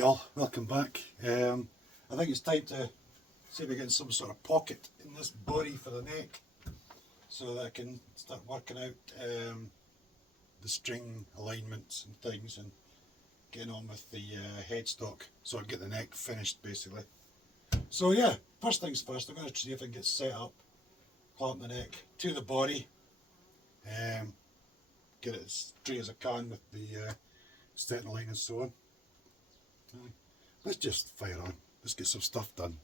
Hi all, welcome back. I think it's time to see if we get some sort of pocket in this body for the neck so that I can start working out the string alignments and things and getting on with the headstock so I can get the neck finished basically. So yeah, first things first, I'm going to see if I can get set up, clamp the neck to the body, get it as straight as I can with the setting line and so on. Let's just fire on. Let's get some stuff done.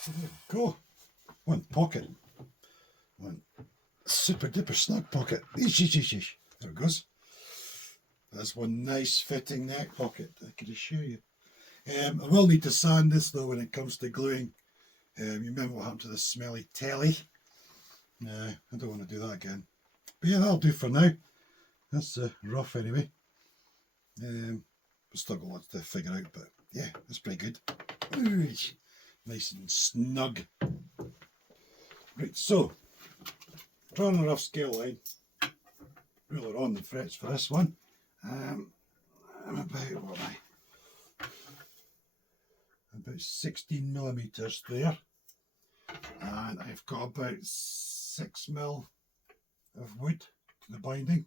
So there we go. One pocket. One super duper snug pocket. Eesh, eesh, eesh, eesh. There it goes. That's one nice fitting neck pocket, I can assure you. I will need to sand this though when it comes to gluing. You remember what happened to the smelly telly? I don't want to do that again. But yeah, that'll do for now. That's rough anyway. We've still got lots to figure out, but yeah, that's pretty good. Ooh, nice and snug. Right, so drawing a rough scale line. Ruler on the frets for this one. I'm about, what am I? About 16 millimeters there, and I've got about 6mm of wood to the binding.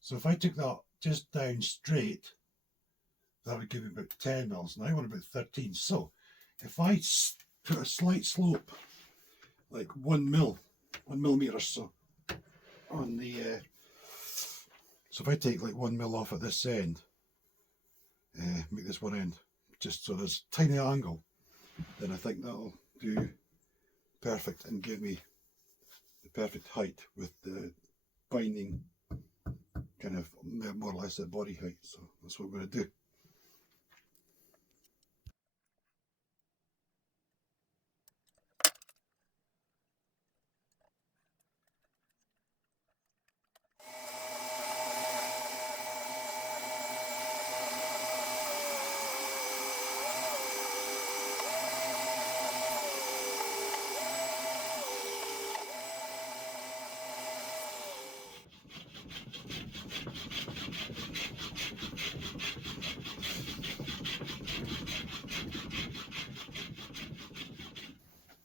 So if I took that just down straight, that would give me about 10 mils. Now I want about 13. So if I put a slight slope, like 1 millimeter or so, on the so if I take like 1mm off at this end, make this one end just so there's a tiny angle, then I think that'll do perfect and give me the perfect height with the binding kind of more or less at body height. So that's what we're going to do.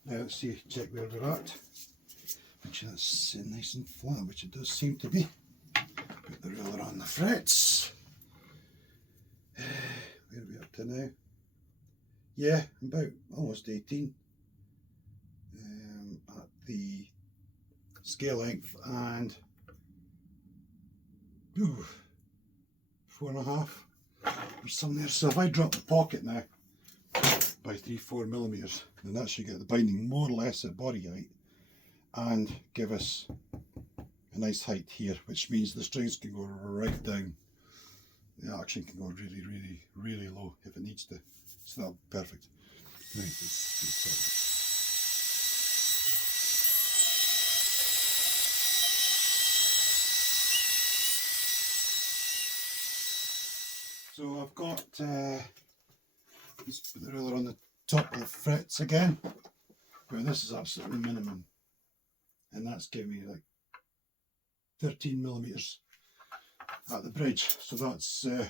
Now let's see, check where we're at. Make sure that's nice and flat, which it does seem to be. Put the ruler on the frets. Where are we up to now? Yeah, about almost 18 at the scale length, and 4.5 or something there. So if I drop the pocket now by 3-4 millimeters, then that should get the binding more or less at body height and give us a nice height here, which means the strings can go right down. The action can go really, really, really low if it needs to. So that'll be perfect. Right, so I've got let's put the ruler on the top of the frets again. Well, this is absolutely minimum, and that's giving me like 13mm at the bridge. So that's the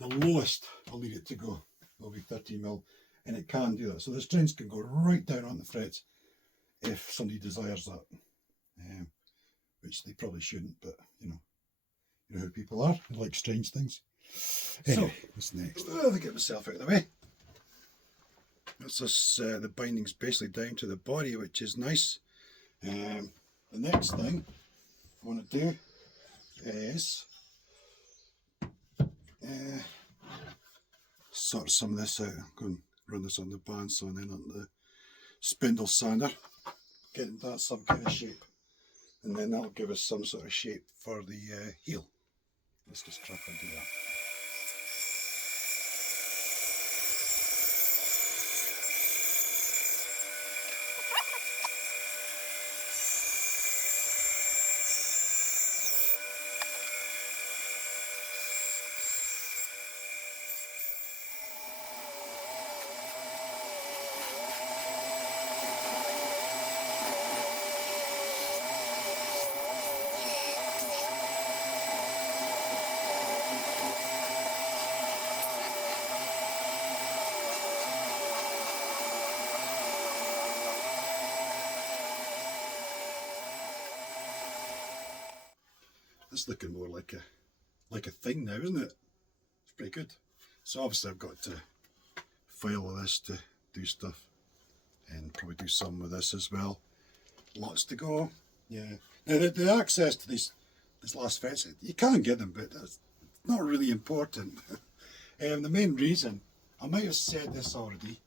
lowest I'll need it to go. Will be 13mm, and it can do that. So the strings can go right down on the frets if somebody desires that, which they probably shouldn't, but you know who people are. They like strange things. Anyway, what's next? Oh, I get myself out of the way. That's this, the binding's basically down to the body, which is nice. The next thing I want to do is sort some of this out. I'm going to run this on the bandsaw and then on the spindle sander, getting that some kind of shape, and then that'll give us some sort of shape for the heel. Let's just crack and do that. It's looking more like a thing now, isn't it? It's pretty good. So obviously I've got to file with this to do stuff, and probably do some with this as well. Lots to go. Yeah. Now the access to these last frets, you can get them, but that's not really important. The main reason, I might have said this already,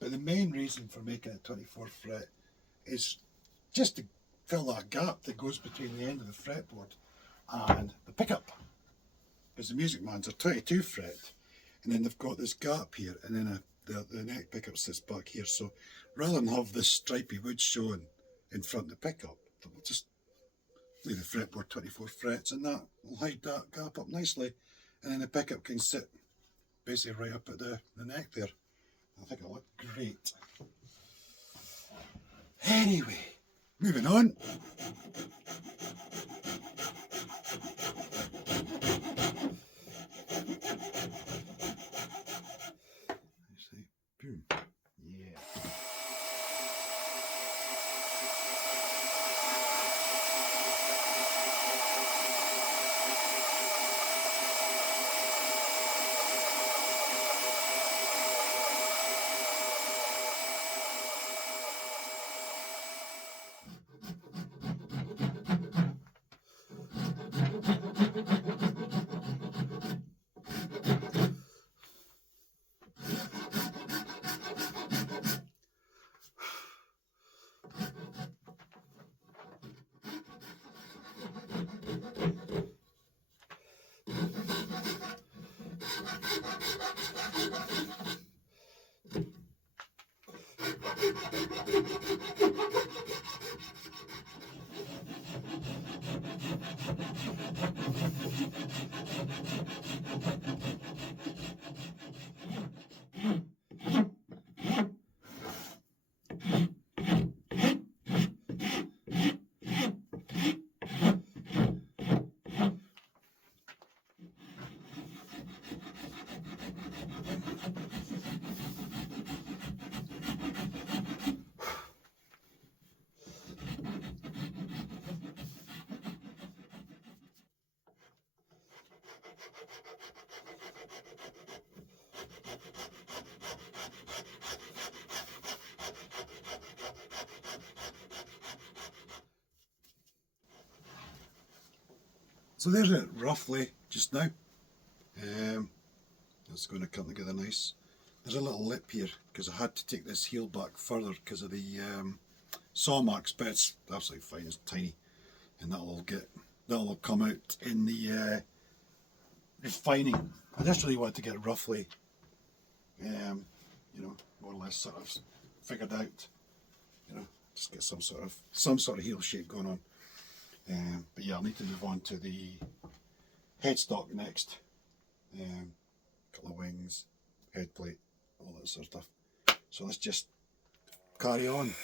but the main reason for making it 24th fret is just to fill that gap that goes between the end of the fretboard and the pickup. Because the Music Man's are 22 fret, and then they've got this gap here, and then the neck pickup sits back here. So rather than have this stripy wood showing in front of the pickup, we'll just leave the fretboard 24 frets, and that will hide that gap up nicely, and then the pickup can sit basically right up at the neck there. I think it'll look great. Anyway, moving on. Boom. Yeah. So there's it roughly just now. That's going to come together nice. There's a little lip here because I had to take this heel back further because of the saw marks, but it's absolutely fine, it's tiny. and that'll come out in the refining. I just really want to get it roughly, more or less sort of figured out. Just get some sort of heel shape going on. But yeah, I'll need to move on to the headstock next. Couple of wings, head plate, all that sort of stuff. So let's just carry on.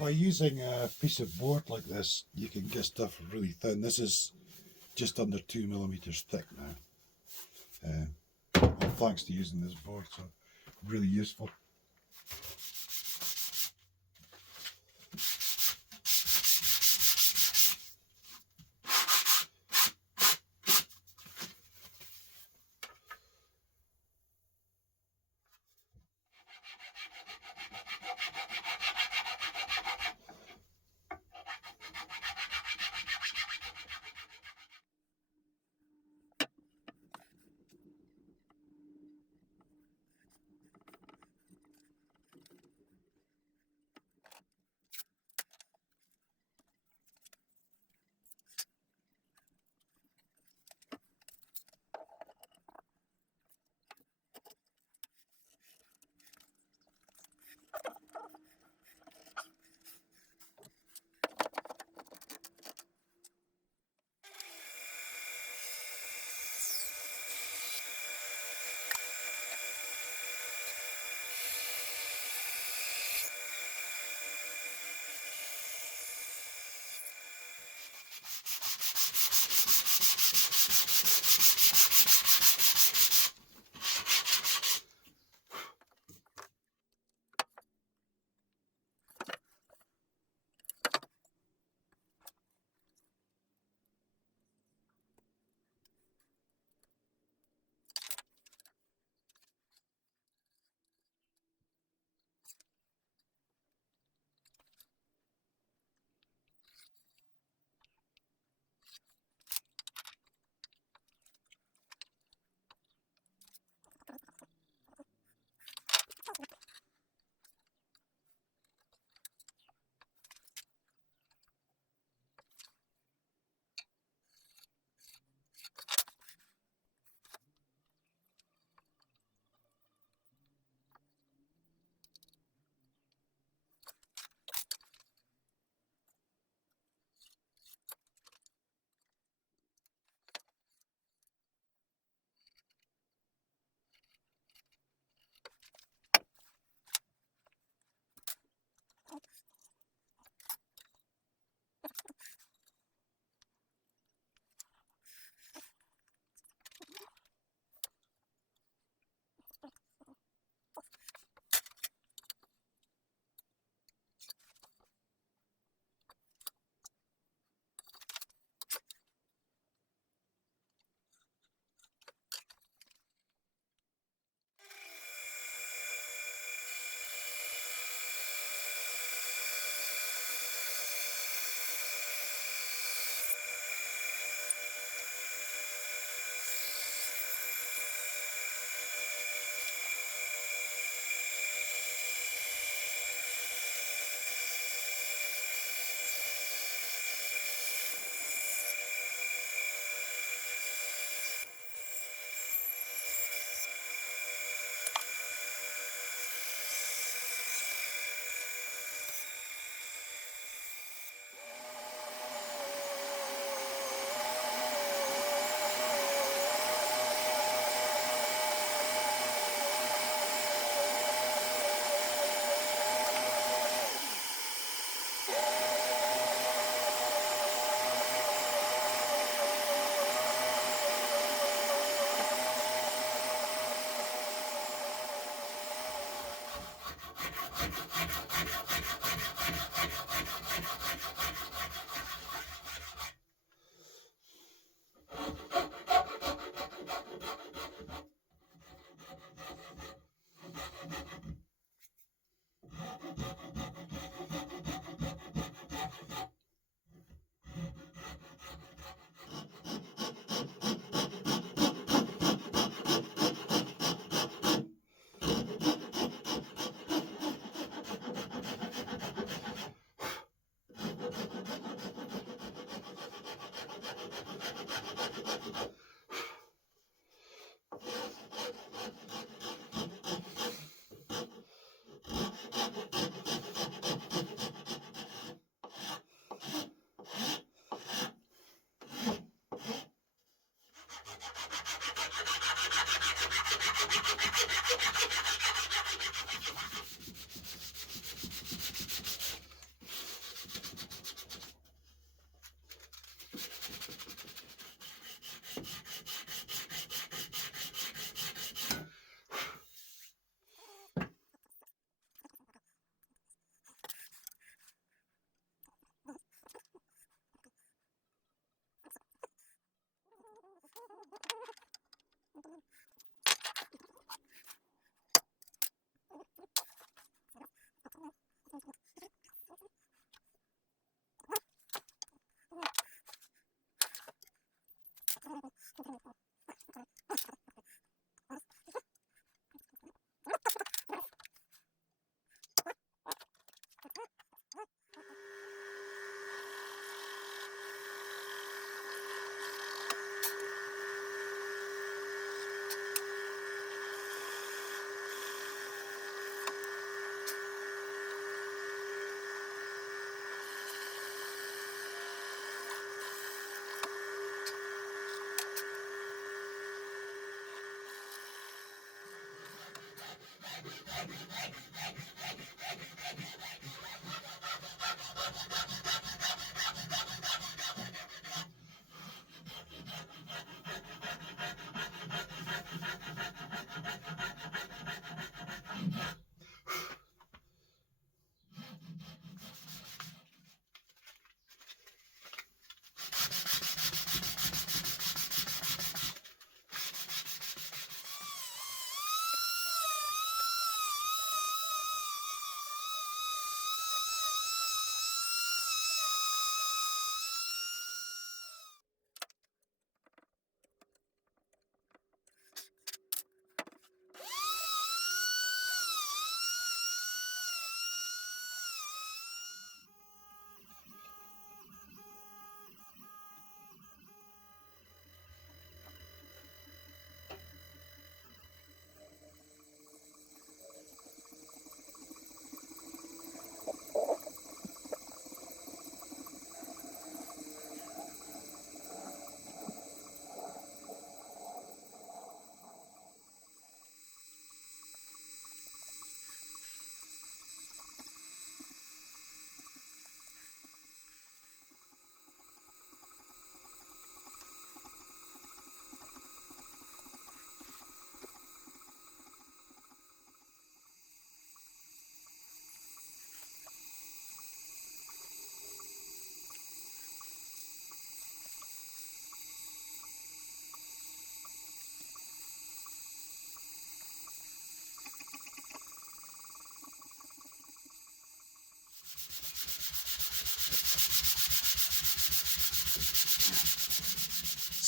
By using a piece of board like this, you can get stuff really thin. This is just under 2mm thick now. Well, thanks to using this board, so really useful.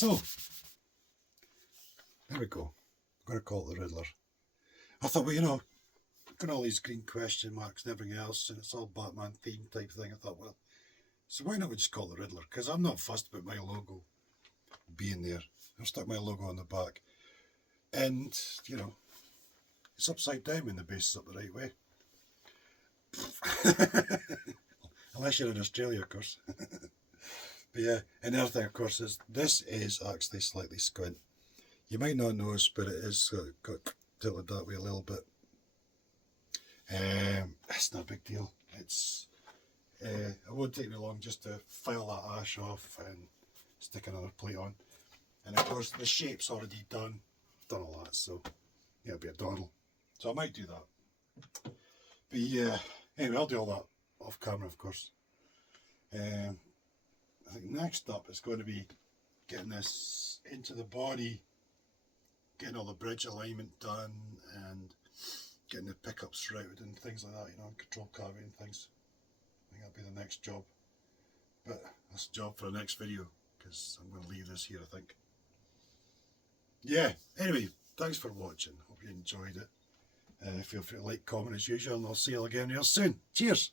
So, there we go. I'm going to call it the Riddler. I thought, well, you know, got all these green question marks and everything else, and it's all Batman theme type thing. I thought, well, so why not we just call it the Riddler? Because I'm not fussed about my logo being there. I've stuck my logo on the back. And, you know, it's upside down when the base is up the right way. Unless you're in Australia, of course. But yeah, and the other thing, of course, is this is actually slightly squint. You might not notice, but it is got tilted that way a little bit. It's not a big deal. It's it won't take me long just to file that ash off and stick another plate on. And of course, the shape's already done. Done all that, so yeah, it'll be a dawdle. So I might do that. But yeah, anyway, I'll do all that off camera, of course. I think next up is going to be getting this into the body, getting all the bridge alignment done, and getting the pickups routed and things like that, you know, and control cavity and things. I think that'll be the next job. But that's a job for the next video, because I'm going to leave this here, I think. Yeah, anyway, thanks for watching. Hope you enjoyed it. Feel free to like, comment as usual, and I'll see you all again real soon. Cheers!